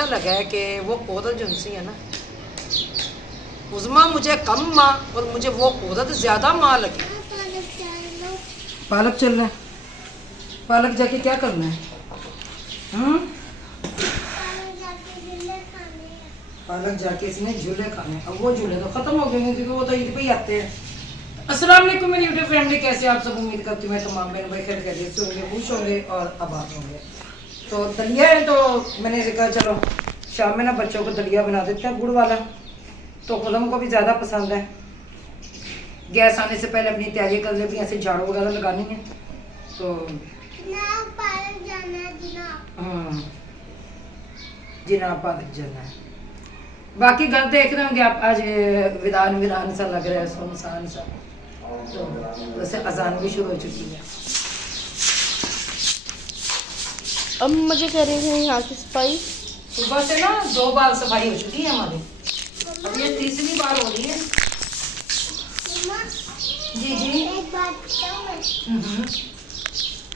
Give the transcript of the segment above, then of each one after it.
ऐसा लगा है कि वो औरत जो उनसे है ना, उज़मा मुझे कम माँ और मुझे वो औरत ज़्यादा माँ लगी। पालक चल रहा है, पालक जाके क्या करना है? पालक जाके इसने झूले खाने। अब वो झूले तो खत्म हो गए क्योंकि वो तो ईद पे ही आते हैं। अस्सलाम वालेकुम मेरी यूट्यूब फैमिली, कैसे आप सब? उम्मीद करती हूँ मैं तमाम बहन भाई खैर खैरियत से होंगे, खुश होंगे और आबाद होंगे। तो दलिया है तो मैंने कहा चलो शाम में ना बच्चों को दलिया बना देते हैं गुड़ वाला, तो खुदम को भी ज़्यादा पसंद है। गैस आने से पहले अपनी तैयारी कर लेती हैं, ऐसे झाड़ू वगैरह लगानी है तो जिना पालक जाना है। बाकी घर देख रहे होंगे आप, आज विरान विरान सा लग रहा है, सुनसान सा। तो वैसे अजान भी शुरू हो चुकी है। अब मुझे कह रही है यहाँ की सफाई सुबह से ना 2 बार सफाई हो चुकी है हमारी, अब ये तीसरी बार हो रही है। जी जी एक बात बताऊं मैं?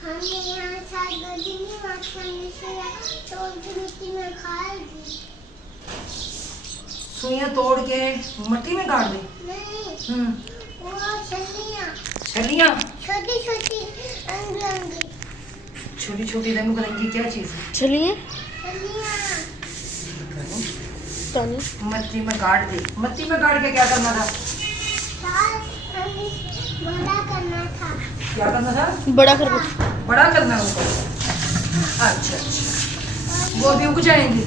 हमने यहाँ साथ गली में बात करने से तो उनकी मिट्टी में खाएगी। सुइयां तोड़ के मिट्टी में गाड़ दी? नहीं, वो छलियाँ छलियां छोटी छोटी रंग बिरंगी छोटी छोटी रंग बिरंगी क्या चीज है? चलिए छलियाँ मिट्टी में गाड़ दी। मिट्टी में गाड़ के क्या करना था? साथ हमें बड़ा करना था। क्या करना था? बड़ा कर बड़ा करना उनको। अच्छा अच्छा, वो भी उग जाएंगी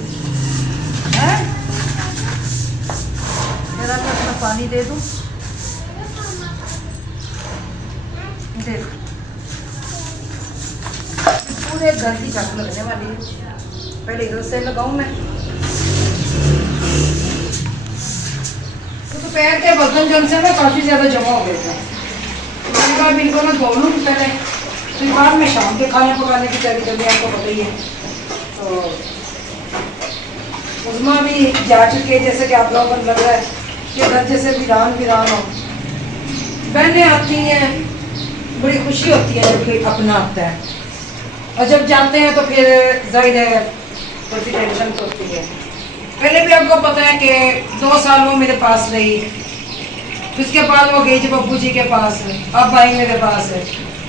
हैं? मेरा तो अपना पानी दे दूं, दे दो। पूरे घर की झाड़ू लगने वाली है। पहले इधर से लगाऊं मैं, तो दोपहर के बर्तन जो से ना काफ़ी ज़्यादा जमा हो गए थे। मैंने कहा इनको ना धो लूँ पहले, फिर बाद में शाम के खाने पकाने की तैयारी करनी है, आपको पता ही है। तो उज़मा भी जा चुकी है, जैसे कि आप लोगों को लग रहा है कि घर जैसे वीरान वीरान हो। बहनें आती हैं, बड़ी खुशी होती है जब कोई अपना आता है, और जब जाते हैं तो फिर जाहिर है थोड़ी टेंशन तो होती है। पहले भी आपको पता है कि 2 साल वो मेरे पास रही, उसके बाद वो गई जब अब्बू जी के पास, अब आई मेरे पास है।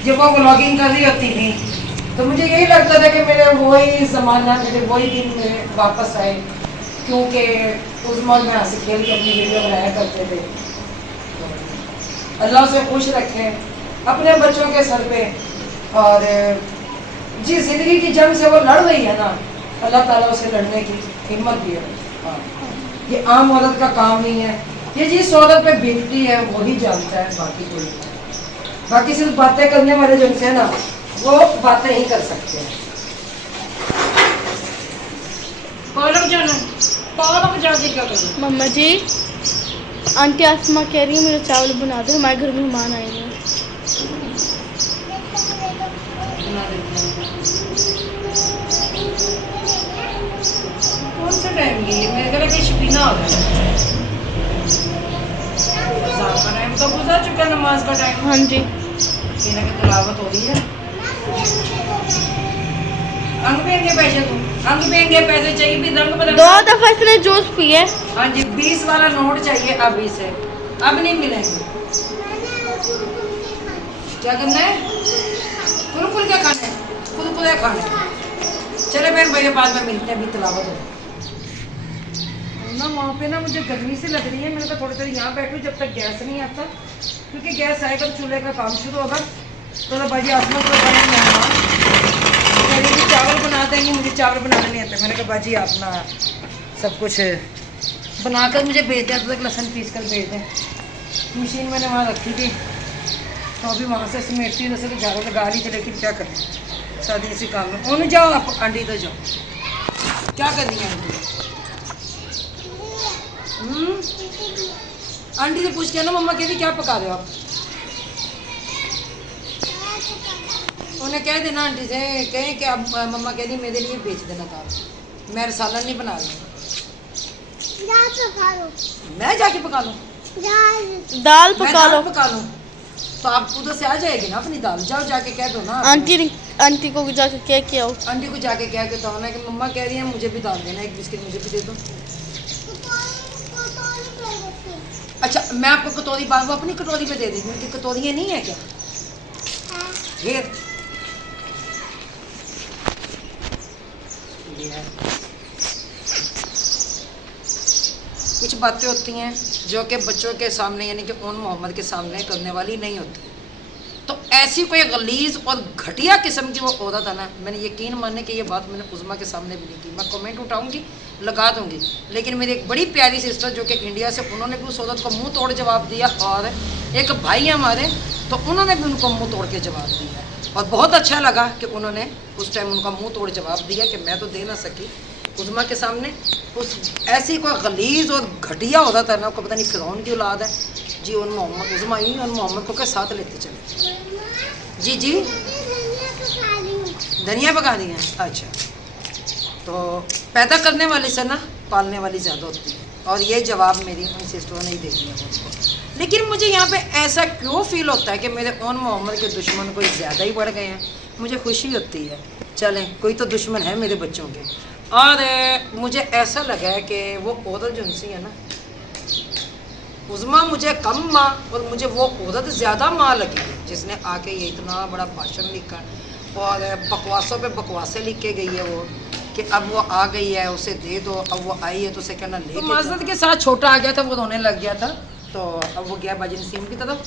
जब वो व्लॉगिंग कर रही होती थी तो मुझे यही लगता था कि मेरे वही ज़माना, मेरे वही दिन मेरे वापस आए, क्योंकि उस मौज में हंसी खेल के अपनी वीडियो बनाया करते थे। अल्लाह से खुश रखें अपने बच्चों के सर पे, और जिस ज़िंदगी की जंग से वो लड़ रही है ना, अल्लाह ताला उसे लड़ने की हिम्मत दिए। हाँ, ये आम औरत का काम नहीं है, ये जिस औरत पे बीतती है वही जानता है, बाकी कोई नहीं। बाकी सिर्फ बातें करने वाले जो है ना, वो बातें ही कर सकते हैं। पालक जाना, पालक जाके क्या करना? मम्मा जी, आंटी आसमा कह रही है मेरे चावल बना दो, हमारे घर में मेहमान आए हैं। कौन सा टाइम की है? मेरे घर की शबीना हो रहा है। अज़ान का टाइम तो गुजर चुका, नमाज का टाइम। हाँ जी, सीना की तिलावत हो रही है। अंग पेंगे पैसे, तुम अंग पेंगे पैसे चाहिए भी, रंग बदल 2 दफा इसने जूस पिए। हाँ जी, 20 वाला नोट चाहिए अभी से, अब नहीं मिलेंगे। क्या करना है? कुरकुरे क्या खाने हैं? कुरकुरे खाने हैं। चले बहन भैया बाद में मिलते हैं, अभी तिलावत हो ना। वहाँ पे ना मुझे गर्मी से लग रही है, मैंने कहा थोड़ी देर यहाँ बैठूँ जब तक गैस नहीं आता, क्योंकि गैस आएगा तो चूल्हे का काम शुरू होगा। तो बाजी आसमा को बने मेहमान कह रही चावल बना देंगे, मुझे चावल बनाने नहीं आते। मैंने कहा बाजी आप ना सब कुछ बनाकर मुझे भेज दें, तो तक लहसुन पीस कर भेज दें। मशीन मैंने वहाँ रखी थी तो अभी वहाँ से समेटती हूँ, जैसे कि झाड़ू लगा रही थी, लेकिन क्या करें शादी इसी काम में। उन्हें जाओ आप आंटी तो जाओ, क्या करनी है आंटी? आंटी से पूछ के ना मम्मा कहती क्या पका रहे हो आप? उन्हें कह देना आंटी से, कहें कि अब मम्मा कहती मेरे लिए बेच देना था, मैं सालन नहीं बना रही हूँ। मैं जाके पका लूँ? दाल पका लो। पका लूँ तो आप उधर से आ जाएगी ना अपनी दाल, जाओ जाके कह दो ना। आंटी नहीं, आंटी को जाकर क्या किया हो? आंटी को जाके क्या कहता हूँ ना कि मम्मा कह रही है मुझे भी डाल देना, एक बिस्किट मुझे भी दे दो। अच्छा मैं आपको कटोरी बार वो अपनी कटोरी पे दे दी, उनकी कटोरियाँ नहीं है क्या? फिर कुछ बातें होती हैं जो कि बच्चों के सामने यानी कि उन मोहम्मद के सामने करने वाली नहीं होती। तो ऐसी कोई गलीज और घटिया किस्म की वो औरत है ना, मैंने यकीन माने कि ये बात मैंने उज़मा के सामने भी नहीं की। मैं कमेंट उठाऊंगी, लगा दूंगी, लेकिन मेरी एक बड़ी प्यारी सिस्टर जो कि इंडिया से, उन्होंने भी उस औरत को मुंह तोड़ जवाब दिया, और एक भाई है हमारे तो उन्होंने भी उनको मुंह तोड़ के जवाब दिया। और बहुत अच्छा लगा कि उन्होंने उस टाइम उनका मुंह तोड़ जवाब दिया कि मैं तो दे ना सकी उज़मा के सामने। उस ऐसी कोई गलीज और घटिया औरत है ना, आपको पता नहीं फ़िरौन की औलाद है जी। उन मोहम्मद उज़मा ही उन मोहम्मद को के साथ लेते चले। जी जी धनिया पका दी है। अच्छा तो पैदा करने वाली से ना पालने वाली ज़्यादा होती है, और ये जवाब मेरी उन सिस्टरों ने ही दे दिया मुझको। लेकिन मुझे यहाँ पे ऐसा क्यों फील होता है कि मेरे उन मोहम्मद के दुश्मन कोई ज़्यादा ही बढ़ गए हैं। मुझे खुशी होती है, चलें कोई तो दुश्मन है मेरे बच्चों के। और मुझे ऐसा लगा है कि वो औरत जो उनसी है ना, उज़मा मुझे कम माँ और मुझे वो औरत ज़्यादा माँ लगी है, जिसने आके ये इतना बड़ा भाषण लिखा और बकवासों पे बकवासें लिख के गई है वो, कि अब वो आ गई है उसे दे दो, अब वो आई है तो उसे कहना ले। माजरत के साथ छोटा आ गया था, वो रोने लग गया था, तो अब वो गया बाजी नसीम की तरफ।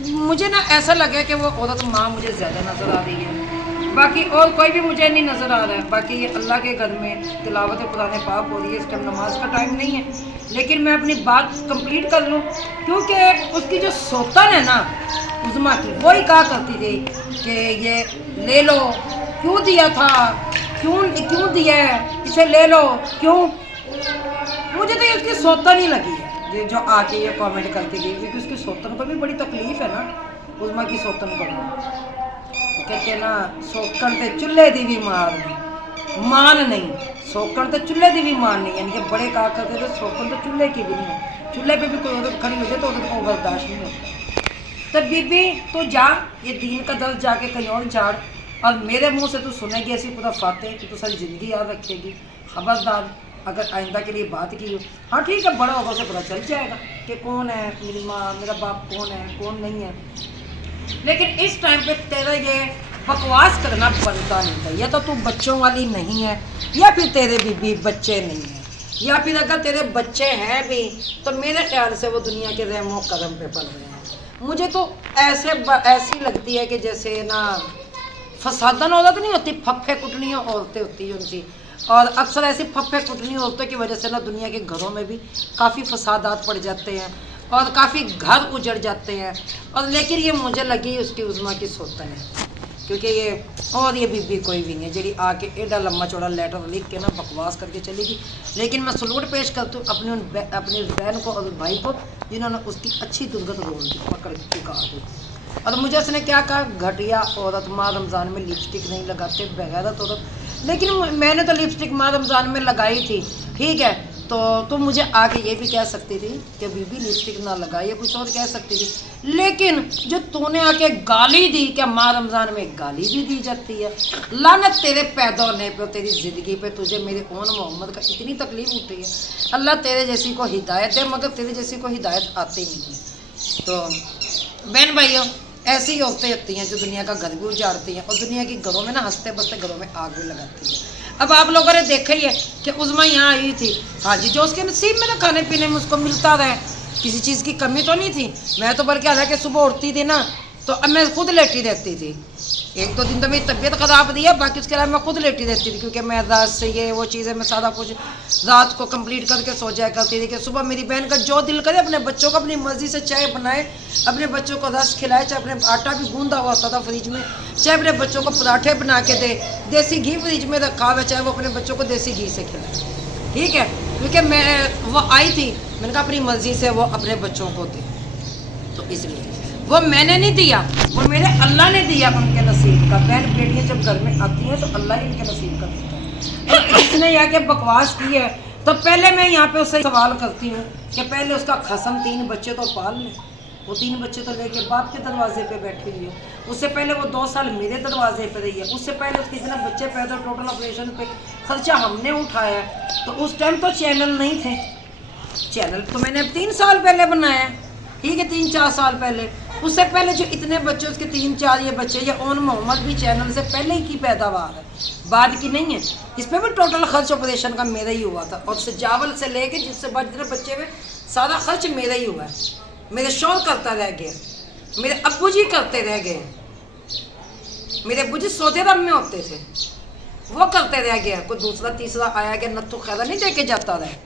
मुझे ना ऐसा लगा कि वो औरत माँ मुझे ज़्यादा नज़र आ रही है, बाकी और कोई भी मुझे नहीं नज़र आ रहा है। बाकी ये अल्लाह के घर में तिलावत कुरान पाक हो रही है, इस टाइम नमाज का टाइम नहीं है, लेकिन मैं अपनी बात कंप्लीट कर लूँ, क्योंकि उसकी जो सोतन है ना उज़मा की, वही कहा करती थी कि ये ले लो, क्यों दिया था, क्यों दिया है, इसे ले लो क्यों। मुझे तो ये उसकी सोतन ही लगी है, ये जो आके ये कमेंट करती गई, क्योंकि उसकी सोतन को भी बड़ी तकलीफ़ है ना उज़मा की सोतन को। कहते ना सोकण ते चूल्हे दी भी मान नहीं, सोकण तो चूल्हे दी भी मान नहीं, यानी कि बड़े कहा करते थे सोकण तो चूल्हे की भी नहीं है। चूल्हे पे भी कोई औरत खड़ी हो जाए तो औरत को बर्दाश्त नहीं होता। तो बीबी तो जा, ये दीन का दर्द जाके कहीं और झाड़, और मेरे मुंह से तू सुनेगी ऐसी पूरा फाते कि तू सारी ज़िंदगी याद रखेगी। खबरदार अगर आइंदा के लिए बात की हो, हाँ ठीक है बड़ा होगा उसे पता चल जाएगा कि कौन है मेरी माँ, मेरा बाप कौन है कौन नहीं है। लेकिन इस टाइम पे तेरा ये बकवास करना बनता नहीं था। या तो तू बच्चों वाली नहीं है, या फिर तेरे बीबी बच्चे नहीं हैं, या फिर अगर तेरे बच्चे हैं भी तो मेरे ख्याल से वो दुनिया के रहमो कदम पे पड़ रहे हैं। मुझे तो ऐसी लगती है कि जैसे ना फसादन औरत नहीं होती, फप्फे कुटनी औरतें होती हैं उनकी, और अक्सर ऐसी फप्फे कुटनी औरतों की वजह से ना दुनिया के घरों में भी काफ़ी फसादात पड़ जाते हैं और काफ़ी घर उजड़ जाते हैं। और लेकिन ये मुझे लगी उसकी उज़मा की सोतन है, क्योंकि ये बीबी कोई भी नहीं है जी आके एडा लम्बा चौड़ा लेटर लिख के ना बकवास करके चलेगी। लेकिन मैं सलूट पेश करती हूँ अपनी उस बहन को और उस भाई को जिन्होंने उसकी अच्छी दुर्गत रोल दी, पकड़ के कहा दी। और मुझे उसने क्या कहा, घटिया औरत, माँ रमज़ान में लिपस्टिक नहीं लगाते, बेगैरत औरत। लेकिन मैंने तो लिपस्टिक माँ रमज़ान में लगाई थी, ठीक है, तो मुझे आके ये भी कह सकती थी कि बीबी लिपस्टिक ना लगाई, या कुछ और कह सकती थी। लेकिन जो तूने आके गाली दी, क्या माँ रमज़ान में गाली भी दी जाती है? लानत तेरे पैदा होने पे, तेरी ज़िंदगी पे, तुझे मेरे ओन मोहम्मद का इतनी तकलीफ़ उठी है। अल्लाह तेरे जैसी को हिदायत दे, मगर तेरे जैसी को हिदायत आती नहीं है। तो बहन भाइयों, ऐसी औरतें होती हैं जो दुनिया का घर भी उजाड़ती हैं और दुनिया के घरों में ना हंसते बसते घरों में आग भी लगाती है। अब आप लोगों ने देखा ही है कि उज़मा यहाँ आई थी, हाँ जी, जो उसके नसीब में ना खाने पीने में उसको मिलता रहे, किसी चीज़ की कमी तो नहीं थी। मैं तो बल्कि हालांकि सुबह उठती थी ना तो अब मैं खुद लेटी रहती थी। एक दो दिन तो मेरी तबीयत ख़राब रही है, बाकी उसके अलावा मैं खुद लेटी रहती थी, क्योंकि मैं रात से ये वो चीज़ें मैं सारा कुछ रात को कंप्लीट करके सो जाया करती थी कि सुबह मेरी बहन का जो दिल करे अपने बच्चों को अपनी मर्ज़ी से चाय बनाए, अपने बच्चों को रस खिलाए, चाहे अपने आटा भी गूंदा हुआ होता था फ्रिज में, चाहे अपने बच्चों को पराठे बना के दे, देसी घी फ्रिज में रखा हुआ, चाहे वो अपने बच्चों को देसी घी से खिलाए, ठीक है। क्योंकि वो आई थी, मैंने कहा अपनी मर्ज़ी से वो अपने बच्चों को दे, तो इसलिए वो मैंने नहीं दिया, वो मेरे अल्लाह ने दिया उनके नसीब का। बहन बेटियाँ जब घर में आती हैं तो अल्लाह ही उनके नसीब का देता है। और इसने यहाँ के बकवास की है, तो पहले मैं यहाँ पे उससे सवाल करती हूँ कि पहले उसका खसम 3 बच्चे तो पाल लें। वो 3 बच्चे तो लेके बाप के दरवाजे पे बैठी हुई है, उससे पहले वो 2 साल मेरे दरवाजे पे रही है, उससे पहले उसके इतने बच्चे पैदा, टोटल ऑपरेशन पे खर्चा हमने उठाया है। तो उस टाइम तो चैनल नहीं थे, चैनल तो मैंने अब 3 साल पहले बनाया, ठीक है, 3-4 साल पहले। उससे पहले जो इतने बच्चे, उसके 3-4 ये बच्चे, ये ओन मोहम्मद भी चैनल से पहले ही की पैदावार है, बाद की नहीं है। इस पर भी टोटल खर्च ऑपरेशन का मेरा ही हुआ था, और चावल से लेके जिससे बाद जितने बच्चे हुए सारा खर्च मेरा ही हुआ है। मेरे शौर करता रह गया, मेरे अब्बू जी करते रह गए, मेरे अब्बू जी सौदे रब में होते थे, वो करते रह गया। कोई दूसरा तीसरा आया कि नत्थु खैरा नहीं दे के जाता रहे।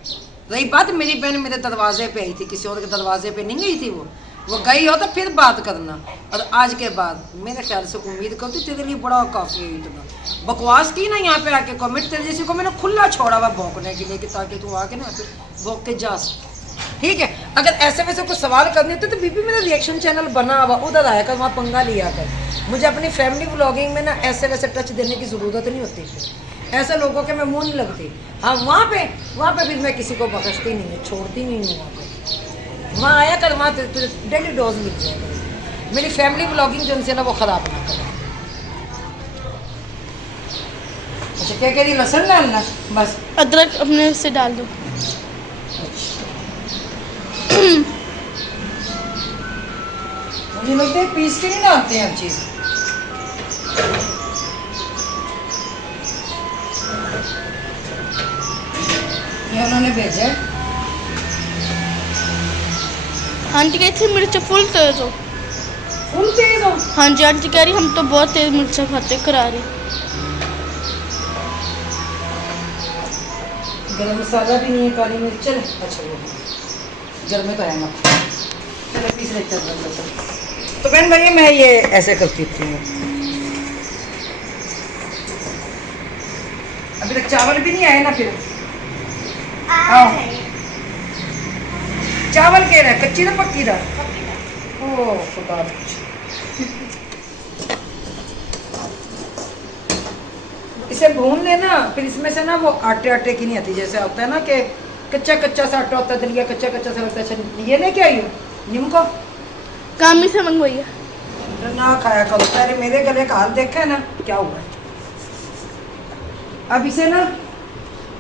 रही बात, मेरी बहन मेरे दरवाजे पे आई थी, किसी और के दरवाजे पे नहीं गई थी, वो गई हो तो फिर बात करना। और आज के बाद मेरे ख्याल से उम्मीद करती तेरे लिए बड़ा काफ़ी है। इतना बकवास की ना यहाँ पे आके कमेंट, तेरे जैसे को मैंने खुला छोड़ा हुआ भौंकने के लिए कि ताकि तू आके ना भौंक के जा सके, ठीक है। अगर ऐसे वैसे कुछ सवाल करने थे तो बीबी मेरा रिएक्शन चैनल बना हुआ, उधर आया कर, वहाँ पंगा लिया कर। मुझे अपनी फैमिली व्लॉगिंग में ना ऐसे वैसे टच देने की ज़रूरत नहीं होती, फिर ऐसे लोगों के मैं मुँह नहीं लगती। हाँ, वहाँ पे फिर मैं किसी को बख्शती नहीं है, छोड़ती नहीं हूँ। वहाँ आया कर, वहाँ तुझे डेली डोज मिल जाएगा। मेरी फैमिली व्लॉगिंग जो उनसे ना वो ख़राब ना करे। अच्छा, क्या कह रही, लहसुन डालना? बस अदरक अपने से डाल दो। मुझे लगता है पीस के नहीं डालते हैं हर चीज़। ये उन्होंने भेजा है। आंटी कही थी मिर्च फुल तेज हो। फुल तेज हो? हाँ जी, आंटी कह रही हम तो बहुत तेज मिर्च खाते, करारी। गरम मसाला भी नहीं है, काली मिर्च। अच्छा, वो घर में तो है ना, चलो पीस लेते हैं। तो बहन भाई मैं ये ऐसे करती थी। अभी तक चावल भी नहीं आए ना, फिर आओ। चावल कह रहा है, कच्ची ना पक्की दा? ओ खुदा, इसे भून लेना, फिर इसमें से ना वो आटे की नहीं आती, जैसे होता है ना कि कच्चा सा आटा होता है, दलिया कच्चा सा लगता है। ये लेके आई हो नीमको, कामी से मंगवाई है। तो ना खाया करो, पहले मेरे गले का हाल देखा है ना क्या हुआ है। अब इसे ना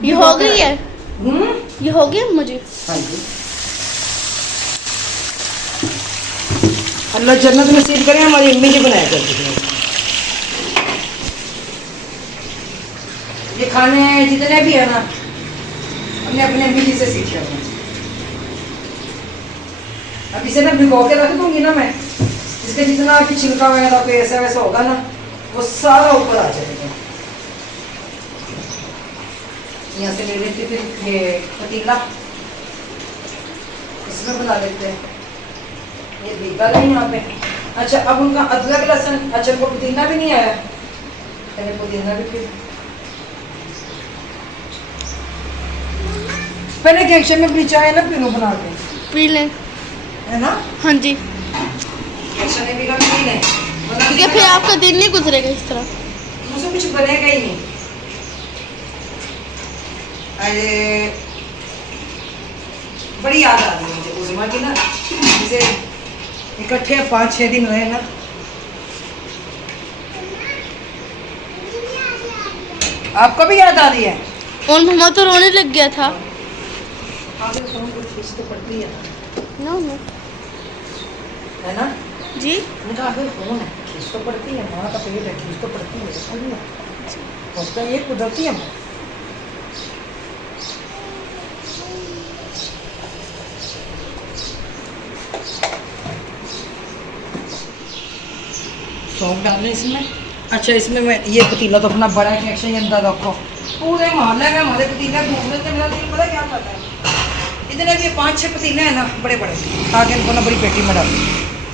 ये हो गई है, ये हो गया मुझे। हाँ जी, अल्लाह जन्नत नसीब करे, हमारी अम्मी जी बनाया करती थी। ये खाने जितने भी है ना, हमने अपने अम्मी जी से सीखे हैं। अब इसे ना भिगो के रख दूंगी ना मैं, इसके जितना भी छिलका वगैरह कोई ऐसा वैसा होगा ना, वो सारा ऊपर आ जाएगा। यहाँ से ले लेते, फिर ये पतीला इसमें बना लेते हैं। ये भीगा नहीं यहाँ पे। अच्छा, अब उनका अदरक लहसुन, अच्छा उनको पुदीना भी नहीं आया, पहले पुदीना भी फिर पहले रिएक्शन में पीछा है ना, पीनू बना के पी लें, है ना। हाँ जी, रिएक्शन में भी कभी नहीं है, ठीक है, फिर आपका दिन नहीं गुजरेगा इस तरह। मुझे कुछ बनेगा ही नहीं। अरे बड़ी याद आ रही है मुझे उज़मा की ना, जैसे इकट्ठे 5-6 दिन रहे ना। आपको भी याद आ रही है? और मम्मा तो रोने लग गया था। आगे तो फीस तो पड़ती है नो है ना जी, उनका आगे फोन है, फीस तो पड़ती है, माँ का पेट है, फीस तो पड़ती है, उसका ये कुदरती है। सौंफ डालने इसमें। अच्छा, इसमें मैं ये पतीला तो अपना बड़ा है, एक्शन अंदर रखो, पूरे मोहल्ले में हमारे पतीले घूमने से मेरा दिल पता क्या पता है। इतने भी 5-6 पतीले हैं ना, बड़े बड़े, आगे इनको ना बड़ी पेटी में डाल,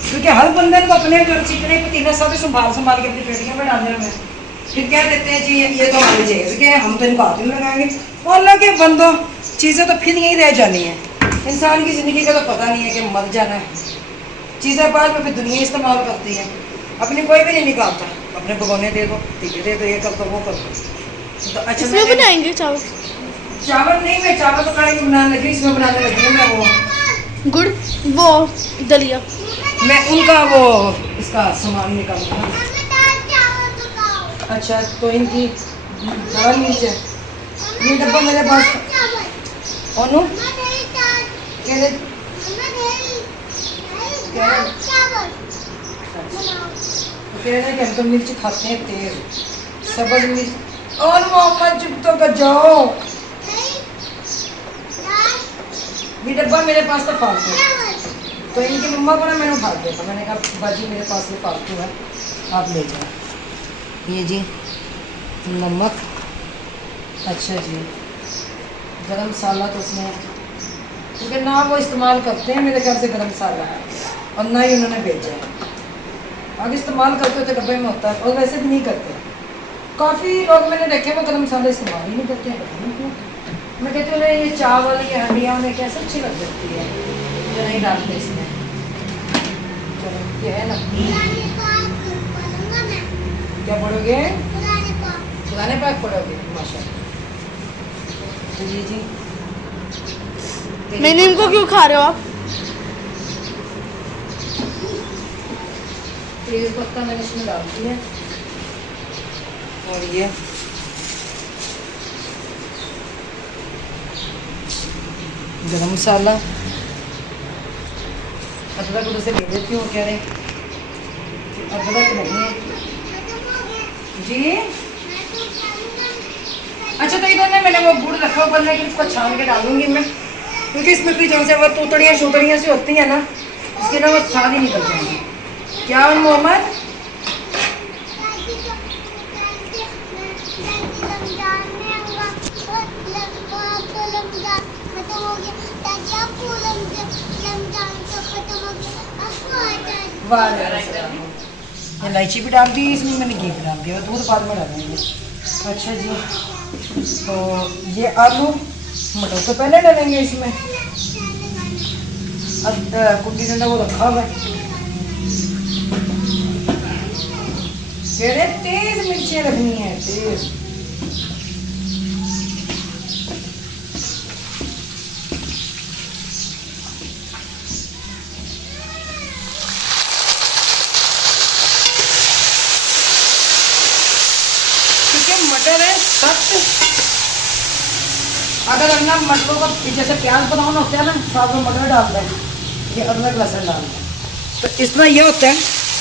क्योंकि हर बंदे को अपने घर से इतने पतीले सब संभाल के अपनी पेटियों में डालने में। फिर क्या देते हैं जी, ये तो हमारे जहेज के, हम तो इनको हाथ में लगाएंगे। और अल्लाह के बंदो, चीज़ें तो फिर यहीं रह जानी है। इंसान की ज़िंदगी का तो पता नहीं है कि मर जाना है। चीज़ें बाद में फिर दुनिया इस्तेमाल करती है, अपनी कोई भी नहीं निकालता। अपने भगोने दे दो, टीके दे दो, ये कर दो, वो कर दो। तो अच्छा, इसमें बनाएंगे चावल? चावल नहीं, मैं चावल तो कढ़ाई बनाने लगी, इसमें बनाने लगी हूँ मैं वो गुड़, वो दलिया। मैं उनका वो इसका सामान निकालूंगा। मम्मी दाल चावल पकाओ। अच्छा तो इनकी दाल नीचे ये डब्बा मेरे पास चावल। ओनू मम्मा दही चावल। कह रहे मम्मा दही क्या? दाल चावल बनाओ। कह रहे हैं कि हम तो मिर्च खाते हैं तेज सब्ज मिर्च और मोहम्मद चुप तो कर जाओ। दही दाल ये डब्बा मेरे पास तो फालतू है चावल। तो इनकी मम्मा को ना मैंने उठा दिया था। मैंने कहा बाजी मेरे पास ये फालतू है आप ले जाओ। ये जी नमक अच्छा जी गरम मसाला तो उसमें क्योंकि ना वो इस्तेमाल करते हैं मेरे ख्याल से गरम मसाला और ना ही उन्होंने भेजा है। अगर इस्तेमाल करते हो तो डब्बे में होता है और वैसे भी नहीं करते। काफ़ी लोग मैंने देखे वो गरम मसाला इस्तेमाल ही नहीं करते हैं पता नहीं क्यों। मैं कहती हूँ ये चावल ये हंडियाँ उन्हें कैसे अच्छी लग जाती है जो नहीं डालते इसमें। चलो ये है ना पुराने पाक पढ़ूंगा मैं। क्या पढ़ोगे पुराने पाक। पुराने पाक पढ़ोगे माशाल्लाह। तो जी जी मैंने इनको क्यों खा रहे हो आप? तेज पत्ता मैंने इसमें डाल दिया और ये गरम मसाला अदरक उधर से ले लेती हूँ। कह रहे अदरक नहीं है जी। अच्छा तो इधर ना मैंने वो गुड़ रखा हुआ है कि इसको छान के डालूंगी मैं क्योंकि इसमें फिर जो से वो तूतड़ियाँ शूतड़ियाँ सी होती हैं ना इसके ना वो स्वाद ही निकल जाएंगी। क्या मोहम्मद इलायची भी डाल दी इसमें मैंने घी भी डाल दिया दूध बाद में डालेंगे। अच्छा जी तो ये आलू मटर तो पहले डालेंगे इसमें। कुंडी डंडा वो रखा हुआ है। कह रहे तेज मिर्चियाँ रखनी है तेज। मटर है सख्त। अगर अन्ना मटरों को जैसे प्याज बनाना होता है ना साथ में मटर डाल दें ये अदरक लहसुन डाल दें तो इसमें यह होता है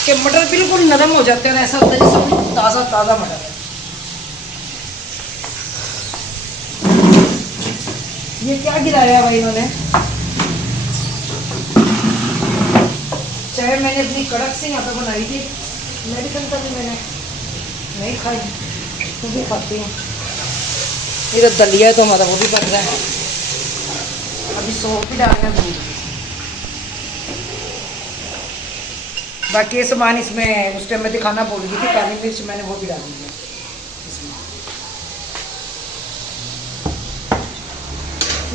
कि मटर बिल्कुल नरम हो जाते हैं और ऐसा होता है जैसे ताज़ा ताज़ा मटर है। ये क्या गिराया भाई इन्होंने। चाहे मैंने अपनी कड़क से यहाँ पे बनाई थी मेडिकल का भी मैंने नहीं खाई क्योंकि खाती हूँ। ये तो दलिया है तो हमारा वो भी बन रहा है। अभी सौंफ भी डालना है दूध। बाकी ये सामान इसमें उस टाइम में दिखाना भूल गई थी काली मिर्च मैंने वो भी डाल दी है इसमें।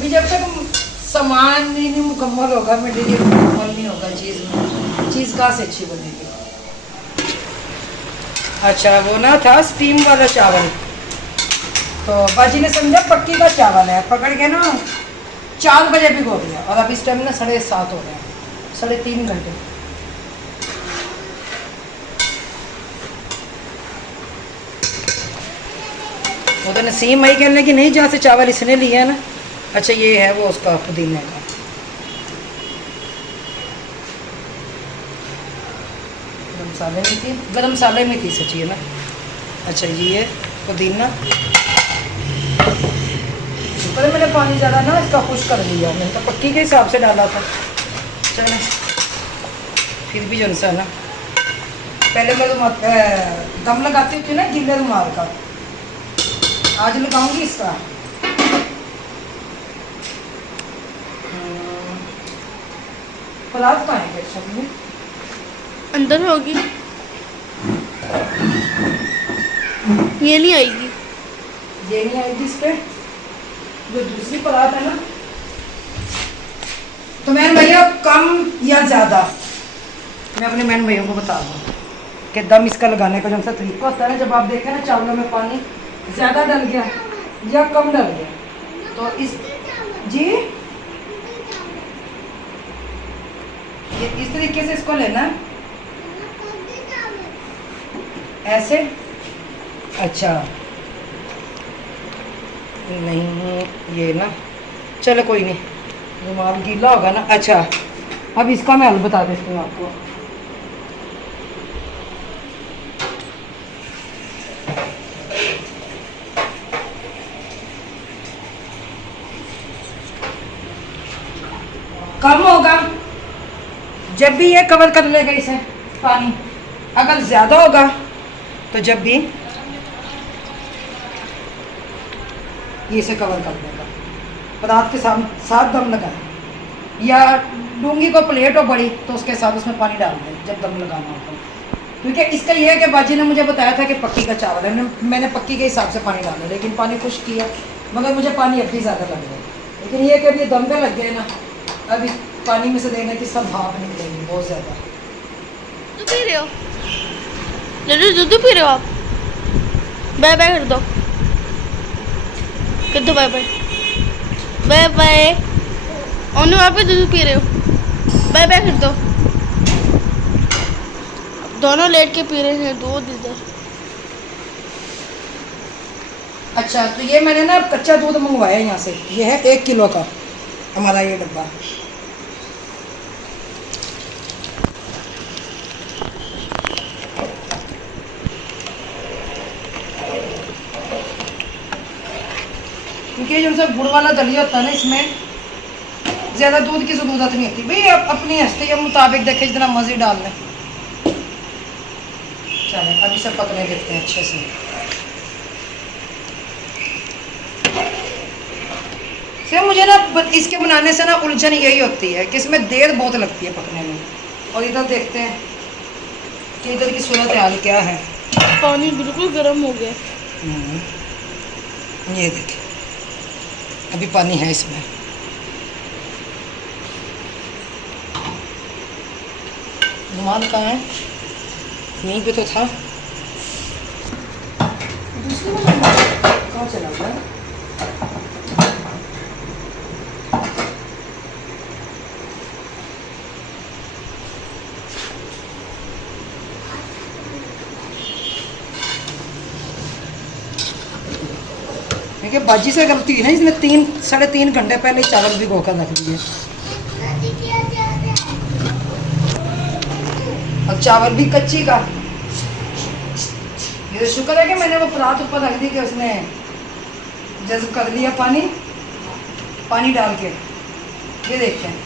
भी जब तक सामान नहीं मुकम्मल होगा मटीरियल मुकम्मल नहीं होगा चीज़ कहाँ से अच्छी बनेगी। अच्छा वो ना था स्टीम वाला चावल तो बाजी ने समझा पक्की का चावल है पकड़ के ना 4 बजे भिगो दिया और अब इस टाइम ना 7:30 हो गया 3.5 घंटे। वो तो नसीम आई कहने कि नहीं जहाँ से चावल इसने लिया है ना। अच्छा ये है वो उसका पुदीने का। मसाले में थी गरम मसाले में थी सच्ची है ना। अच्छा ये पुदीना पर मैंने पानी ज़्यादा ना इसका खुश कर दिया मैंने तो पक्की के हिसाब से डाला था। चलो फिर भी जो सा ना पहले मैं दम लगाती थी ना गीले रुमाल का आज लगाऊंगी इसका। पलाव कहाँ है सब में अंदर होगी ये नहीं आएगी। ये नहीं आएगी इस पे जो दूसरी परात है ना। तो मैन भैया कम या ज़्यादा मैं अपने मैन भैया को बता दूँ कि दम इसका लगाने का जो सा तरीका होता है ना जब आप देखें ना चावलों में पानी ज़्यादा डल गया या कम डल गया तो इस जी ये इस तरीके से इसको लेना है, ऐसे। अच्छा नहीं ये ना, चलो कोई नहीं, रुमाल गीला होगा ना। अच्छा अब इसका मैं हल बता देती हूँ आपको। कम होगा जब भी ये कवर कर लेगा इसे पानी, अगर ज़्यादा होगा तो जब भी ये इसे कवर कर देगा। पदार्थ के साथ दम लगाएं, या डूंगी को प्लेट हो बड़ी तो उसके साथ उसमें पानी डाल दें जब दम लगाना हो तो। क्योंकि इसका ये है कि बाजी ने मुझे बताया था कि पक्की का चावल है, मैंने पक्की के हिसाब से पानी डाला, लेकिन पानी खुश किया, मगर मुझे पानी अभी ज़्यादा लग रहा है। लेकिन ये कि अभी दम पे लग गए ना, अब इस पानी में से देने की सब भाप निकलेगी बहुत ज़्यादा। दूध पी रहे हो लड्डू, दूध पी रहे हो आप? बाय बाय कर दो, कर दो बाय बाय। Bye bye. ओनू आप भी दूध पी रहे हो? बाय बाय कर दो। दोनों लेट के पी रहे हैं दूध इधर। अच्छा तो ये मैंने ना कच्चा दूध मंगवाया यहाँ से, ये है 1 किलो का हमारा ये डब्बा। क्योंकि जो सब गुड़ वाला दलिया होता है ना, इसमें ज़्यादा दूध की ज़रूरत नहीं होती भाई, आप अपनी हस्ती के मुताबिक देखें जितना मर्जी डाल लें। चलें अभी सब पकने देते हैं अच्छे से। मुझे ना इसके बनाने से ना उलझन यही होती है कि इसमें देर बहुत लगती है पकने में। और इधर देखते हैं कि इधर की सूरत हाल क्या है। पानी बिल्कुल गर्म हो गया। ये देखिए अभी पानी है इसमें। रुमाल कहाँ है? यहीं पे तो था। कहाँ चला गया? देखिए बाजी से गलती है ना, इसने 3-3.5 घंटे पहले चावल भिगो कर रख दिए। और चावल भी कच्ची का। ये तो शुक्र है कि मैंने वो परात ऊपर रख दी कि उसने जज्ब कर लिया पानी डाल के। ये देखते हैं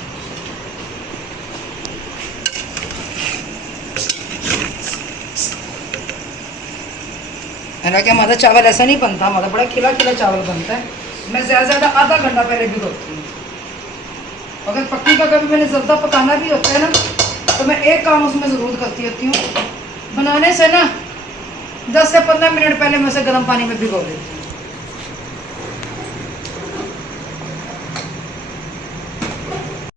हालांकि हमारा चावल ऐसा नहीं बनता, हमारा बड़ा खिला खिला चावल बनता है। मैं ज़्यादा से ज़्यादा आधा घंटा पहले भिगोती हूँ। अगर पक्की का कभी मैंने ज़्यादा पकाना भी होता है ना, तो मैं एक काम उसमें ज़रूर करती होती हूँ, बनाने से ना 10 से 15 मिनट पहले मैं उसे गर्म पानी में भिगो देती हूँ।